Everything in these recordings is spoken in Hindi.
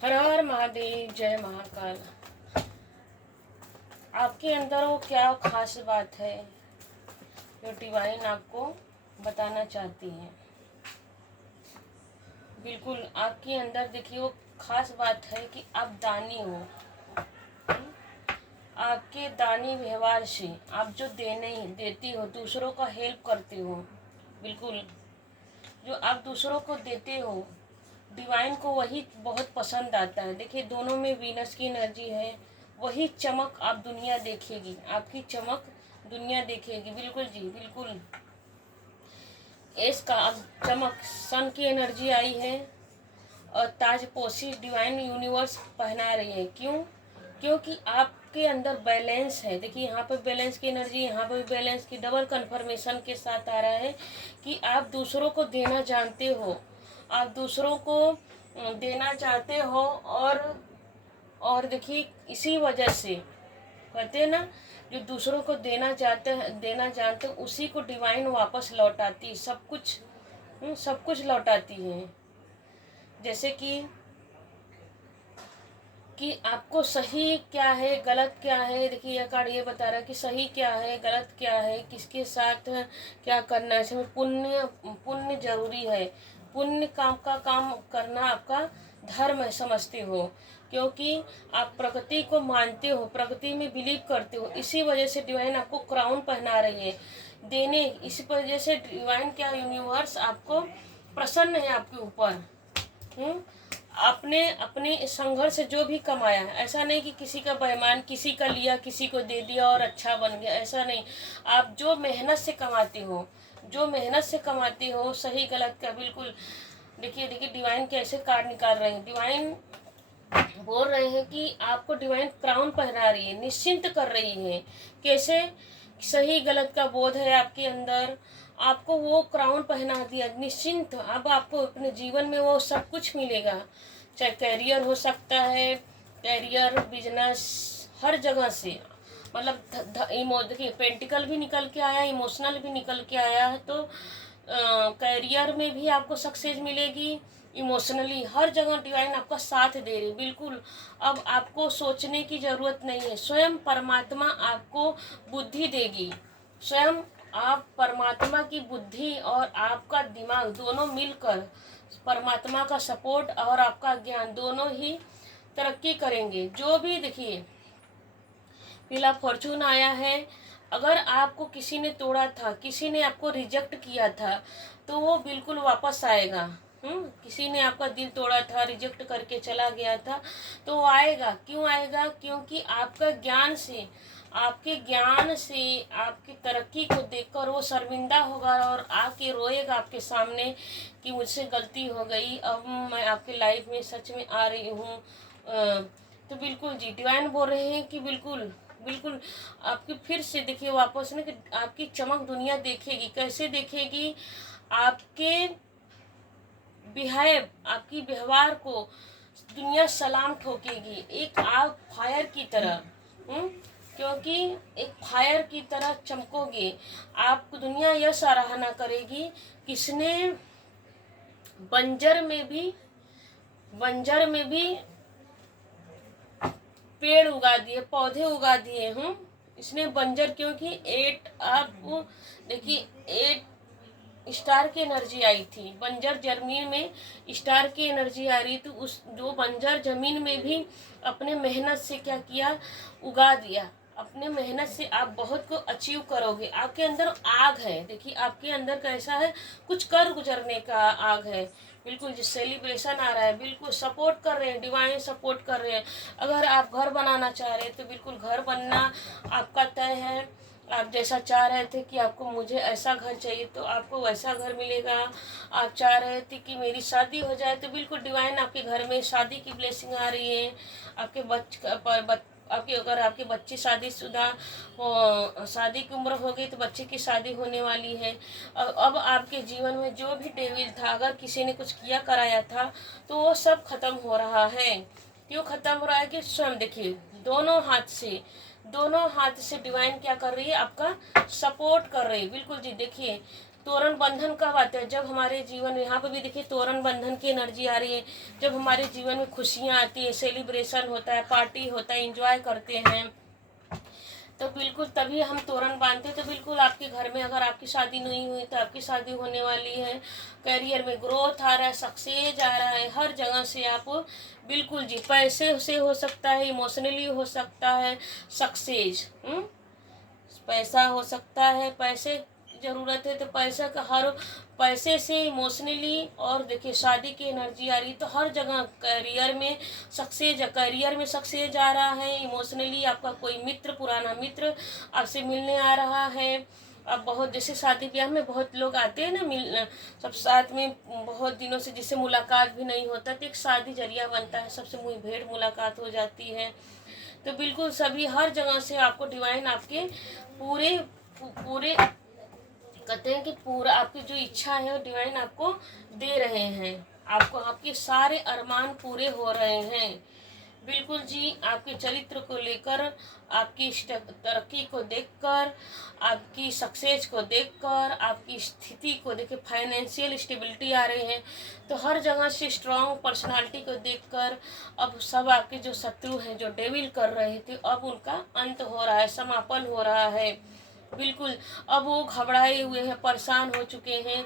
हर हर महादेव, जय महाकाल। आपके अंदर वो क्या खास बात है जो डिवाइन आपको बताना चाहती है? बिल्कुल आपके अंदर देखिए वो खास बात है कि आप दानी हो। आपके दानी व्यवहार से आप जो देती हो, दूसरों का हेल्प करते हो। बिल्कुल जो आप दूसरों को देते हो, डिवाइन को वही बहुत पसंद आता है। देखिए दोनों में वीनस की एनर्जी है, वही चमक आप दुनिया देखेगी, आपकी चमक दुनिया देखेगी। बिल्कुल जी बिल्कुल। इसका अब चमक सन की एनर्जी आई है और ताजपोशी डिवाइन यूनिवर्स पहना रही है। क्यों? क्योंकि आपके अंदर बैलेंस है। देखिए यहाँ पर बैलेंस की एनर्जी, यहाँ पर बैलेंस की डबल कंफर्मेशन के साथ आ रहा है कि आप दूसरों को देना जानते हो, आप दूसरों को देना चाहते हो। और देखिए इसी वजह से कहते हैं ना, जो दूसरों को देना जानते हैं उसी को डिवाइन वापस लौटाती, सब कुछ लौटाती है। जैसे कि आपको सही क्या है गलत क्या है। देखिए यह कार्ड ये बता रहा है कि सही क्या है गलत क्या है, किसके साथ क्या करना है। इसमें पुण्य पुण्य जरूरी है। पुण्य काम करना आपका धर्म है, समझते हो, क्योंकि आप प्रकृति को मानते हो, प्रकृति में बिलीव करते हो। इसी वजह से डिवाइन आपको क्राउन पहना रही है देने। इसी वजह से डिवाइन क्या, यूनिवर्स आपको प्रसन्न है आपके ऊपर। आपने अपने संघर्ष से जो भी कमाया है, ऐसा नहीं कि किसी का बेईमान, किसी का लिया किसी को दे दिया और अच्छा बन गया, ऐसा नहीं। आप जो मेहनत से कमाते हो, जो मेहनत से कमाते हो, सही गलत का बिल्कुल। देखिए देखिए डिवाइन कैसे कार्ड निकाल रहे हैं। डिवाइन बोल रहे हैं कि आपको डिवाइन क्राउन पहना रही है, निश्चिंत कर रही है। कैसे? सही गलत का बोध है आपके अंदर, आपको वो क्राउन पहना दिया, निश्चिंत। अब आपको अपने जीवन में वो सब कुछ मिलेगा। चाहे कैरियर हो सकता है, कैरियर, बिजनेस, हर जगह से। मतलब देखिए पेंटिकल भी निकल के आया, इमोशनल भी निकल के आया है। तो कैरियर में भी आपको सक्सेस मिलेगी, इमोशनली हर जगह डिवाइन आपका साथ दे रही। बिल्कुल अब आपको सोचने की ज़रूरत नहीं है, स्वयं परमात्मा आपको बुद्धि देगी। स्वयं आप परमात्मा की बुद्धि और आपका दिमाग दोनों मिलकर परमात्मा का सपोर्ट और आपका ज्ञान दोनों ही तरक्की करेंगे। जो भी देखिए पीला फॉर्चून आया है, अगर आपको किसी ने तोड़ा था, किसी ने आपको रिजेक्ट किया था, तो वो बिल्कुल वापस आएगा। किसी ने आपका दिल तोड़ा था, रिजेक्ट करके चला गया था, तो वो आएगा। क्यों आएगा? क्योंकि आपका ज्ञान से, आपके ज्ञान से आपकी तरक्की को देखकर वो शर्मिंदा होगा और आके रोएगा आपके सामने कि मुझसे गलती हो गई, अब मैं आपके लाइफ में सच में आ रही हूँ। तो बिल्कुल जी डिवाइन बोल रहे हैं कि बिल्कुल बिल्कुल आपकी फिर से देखिए वापस ना कि आपकी चमक दुनिया देखेगी। कैसे देखेगी? आपके बिहेव, आपकी व्यवहार को दुनिया सलाम ठोकेगी, एक आग फायर की तरह। क्योंकि एक फायर की तरह चमकोगे। आपको दुनिया यह सराहना करेगी, किसने बंजर में भी पेड़ उगा दिए, पौधे उगा दिए। इसने बंजर, क्योंकि आपको देखिए 8 स्टार की एनर्जी आई थी। बंजर जमीन में स्टार की एनर्जी आ रही, तो उस जो बंजर जमीन में भी अपने मेहनत से क्या किया, उगा दिया। अपने मेहनत से आप बहुत को अचीव करोगे। आपके अंदर आग है, देखिए आपके अंदर कैसा है, कुछ कर गुजरने का आग है। बिल्कुल जो सेलिब्रेशन आ रहा है, बिल्कुल सपोर्ट कर रहे हैं, डिवाइन सपोर्ट कर रहे हैं। अगर आप घर बनाना चाह रहे हैं तो बिल्कुल घर बनना आपका तय है। आप जैसा चाह रहे थे कि आपको मुझे ऐसा घर चाहिए, तो आपको वैसा घर मिलेगा। आप चाह रहे थे कि मेरी शादी हो जाए, तो बिल्कुल डिवाइन आपके घर में शादी की ब्लेसिंग आ रही है। आपके अगर आपके बच्चे शादीशुदा हो, शादी की उम्र हो गई, तो बच्चे की शादी होने वाली है। अब आपके जीवन में जो भी डेविल था, अगर किसी ने कुछ किया कराया था, तो वो सब खत्म हो रहा है। क्यों खत्म हो रहा है? कि स्वयं देखिए दोनों हाथ से डिवाइन क्या कर रही है, आपका सपोर्ट कर रही है। बिल्कुल जी देखिए, तोरण बंधन कब आता है? जब हमारे जीवन में, यहाँ पर भी देखिए तोरण बंधन की एनर्जी आ रही है। जब हमारे जीवन में खुशियाँ आती है, सेलिब्रेशन होता है, पार्टी होता है, एंजॉय करते हैं, तो बिल्कुल तभी हम तोरण बांधते हैं। तो बिल्कुल आपके घर में अगर आपकी शादी नहीं हुई तो आपकी शादी होने वाली है। करियर में ग्रोथ आ रहा है, सक्सेस आ रहा है, हर जगह से आप बिल्कुल जी, पैसे से हो सकता है, इमोशनली हो सकता है सक्सेस। पैसा हो सकता है, पैसे ज़रूरत है तो पैसा का हर, पैसे से इमोशनली, और देखिए शादी की एनर्जी आ रही तो हर जगह करियर में सक्सेस, करियर में सक्सेस आ रहा है। इमोशनली आपका कोई मित्र, पुराना मित्र आपसे मिलने आ रहा है। अब बहुत, जैसे शादी ब्याह में बहुत लोग आते हैं ना मिल, सब साथ में बहुत दिनों से जिससे मुलाकात भी नहीं होता, तो एक शादी जरिया बनता है, सबसे मुँह भेंट मुलाकात हो जाती है। तो बिल्कुल सभी हर जगह से आपको डिवाइन आपके पूरे पूरे कहते हैं कि पूरा आपकी जो इच्छा है वो डिवाइन आपको दे रहे हैं। आपको आपके सारे अरमान पूरे हो रहे हैं। बिल्कुल जी, आपके चरित्र को लेकर, आपकी तरक्की को देखकर, आपकी सक्सेस को देखकर, आपकी स्थिति को देखकर, फाइनेंशियल स्टेबिलिटी आ रही है, तो हर जगह से स्ट्रॉन्ग पर्सनालिटी को देखकर अब सब आपके जो शत्रु हैं, जो डेविल कर रहे थे, अब उनका अंत हो रहा है, समापन हो रहा है। बिल्कुल अब वो घबराए हुए हैं, परेशान हो चुके हैं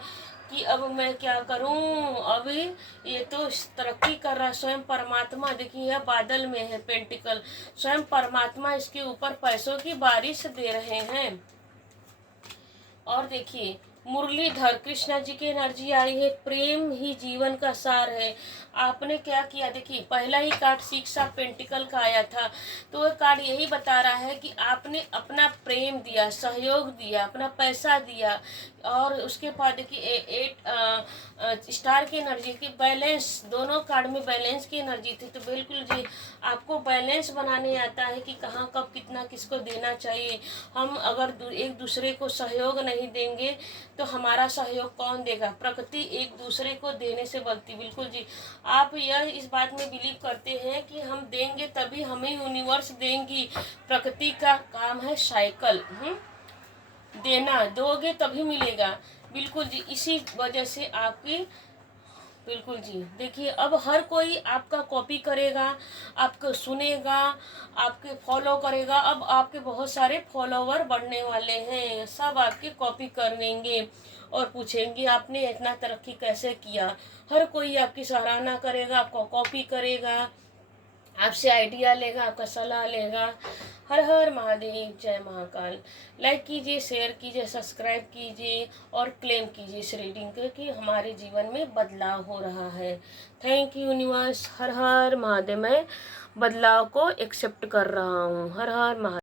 कि अब मैं क्या करूं। अभी ये तो तरक्की कर रहा है, स्वयं परमात्मा, देखिए यह बादल में है पेंटिकल, स्वयं परमात्मा इसके ऊपर पैसों की बारिश दे रहे हैं। और देखिए मुरलीधर कृष्णा जी की एनर्जी आई है, प्रेम ही जीवन का सार है। आपने क्या किया, देखिए पहला ही कार्ड 6 ऑफ पेंटिकल का आया था, तो वह कार्ड यही बता रहा है कि आपने अपना प्रेम दिया, सहयोग दिया, अपना पैसा दिया, और उसके बाद देखिए 8 स्टार की एनर्जी की बैलेंस, दोनों कार्ड में बैलेंस की एनर्जी थी। तो बिल्कुल जी आपको बैलेंस बनाने आता है कि कहाँ कब कितना किसको देना चाहिए। हम अगर एक दूसरे को सहयोग नहीं देंगे तो हमारा सहयोग कौन देगा? प्रकृति एक दूसरे को देने से बनती। बिल्कुल जी, आप यह इस बात में बिलीव करते हैं कि हम देंगे तभी हमें यूनिवर्स देंगी। प्रकृति का काम है साइकिल, देना, दोगे तभी मिलेगा। बिल्कुल जी, इसी वजह से आपकी, बिल्कुल जी देखिए अब हर कोई आपका कॉपी करेगा, आपको सुनेगा, आपके फॉलो करेगा। अब आपके बहुत सारे फॉलोवर बढ़ने वाले हैं, सब आपकी कॉपी कर लेंगे और पूछेंगे आपने इतना तरक्की कैसे किया। हर कोई आपकी सराहना करेगा, आपको कॉपी करेगा, आपसे आइडिया लेगा, आपका सलाह लेगा। हर हर महादेव, जय महाकाल। लाइक कीजिए, शेयर कीजिए, सब्सक्राइब कीजिए और क्लेम कीजिए इस रीडिंग को कि हमारे जीवन में बदलाव हो रहा है। Thank you universe. हर हर महादेव। मैं बदलाव को एक्सेप्ट कर रहा हूँ। हर हर महादेव।